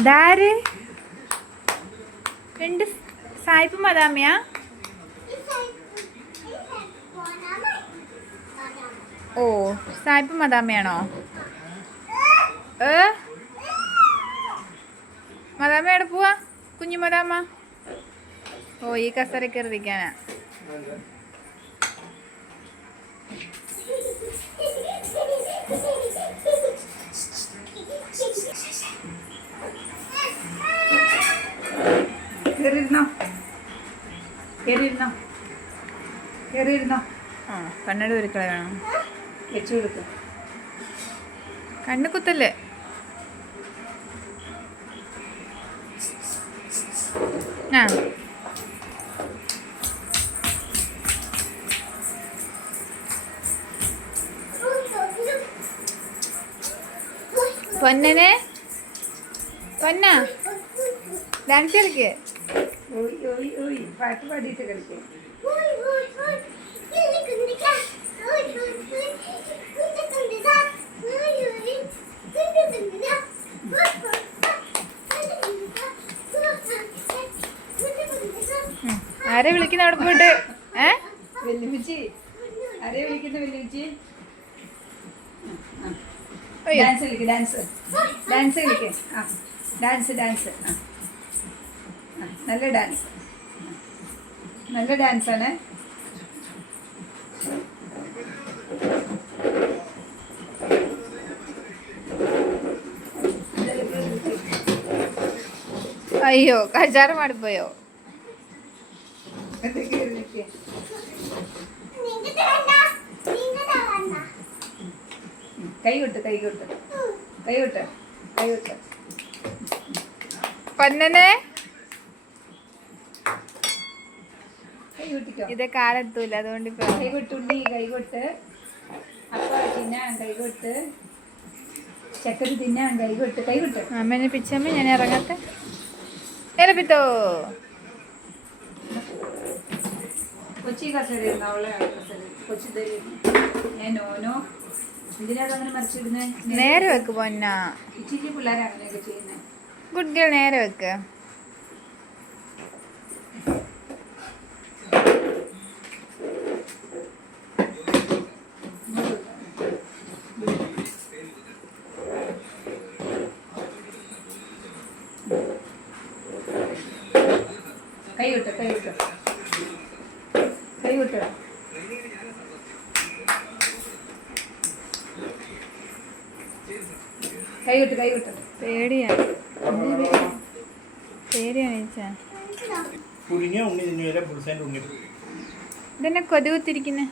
ഇതാര്? രണ്ട് സായിപ്പ് മദാമയാ? ഓ, സായിപ്പ് മദാമയാണോ? മദാമ എവിടെ പോവാ? കുഞ്ഞു മദാമ. ഓ, ഈ കസര കയറിയിരിക്കാനാ. കണ്ണട ഒരുക്കളെ വേണം. വെച്ചു കൊടുക്ക. കണ്ണ് കുത്തല്ലേ? ആ, പൊന്നനെ പൊന്ന ഡാൻസ് കളിക്ക്. പാട്ട് പാടിയിട്ട് കളിക്കേ. ആരെ വിളിക്കുന്ന അവിടെ പോയിട്ട്? വെല്ലുവിച്ചി ആരെ വിളിക്കുന്ന? വെല്ലുവിച്ചി ഡാൻസ് കളിക്ക്. ഡാൻസ് ഡാൻസ് കളിക്ക്. ആ, ഡാൻസ് ഡാൻസ്. ആ, നല്ല ഡാൻസ്. നല്ല ഡാൻസാണ്. അയ്യോ, കച്ചാറ് മാടിപ്പോയോ? കൈകൊട്ട് കൈകൊട്ട് കൈകൊട്ട് കൈകൊട്ട്. പൊന്നനെ കൈകൊട്ടിക്കോ. ഇത് കാലെത്തൂല, അതുകൊണ്ട് കൈകൊട്ടുണ്ണി കൈകൊട്ട്. അപ്പ തിന്നാൻ കൈകൊട്ട്. ചക്കര തിന്നാൻ കൈകൊട്ട്. കൈകൊട്ട്. അമ്മേനെ പിച്ചമ്മ ഞാൻ ഇറങ്ങട്ടെ. എലപ്പിത്തോ കൊച്ചി കസേരയിരുന്നു. അവളെ കസേര കൊച്ചി ഞാൻ നോനോ. എന്തിനാണ് അങ്ങനെ മറിച്ചിടുന്നത്? നേരെ വെക്ക് പൊന്ന. ഇച്ചിരി പിള്ളേരെ അങ്ങനെയൊക്കെ ചെയ്യുന്നത്. ഗുഡ് ഗേൾ, നേരെ വെക്ക്. കൈവിട്ട് കൈവിട്ട് കൈവിട്ട്. കൈവിട്ട് കൈവിട്ട്. പേടിയാണ് പേടിയാണ് ചേച്ചാ. ഇതെന്നെ കൊതി കുത്തിരിക്കുന്നേ?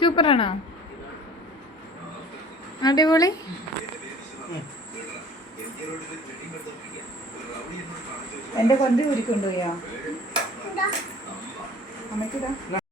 സൂപ്പറാണോ? അടിപൊളി. എന്റെ കൊന്തി ഊരിക്കൊണ്ടുപോയോ? അമ്മയ്ക്കിതാ.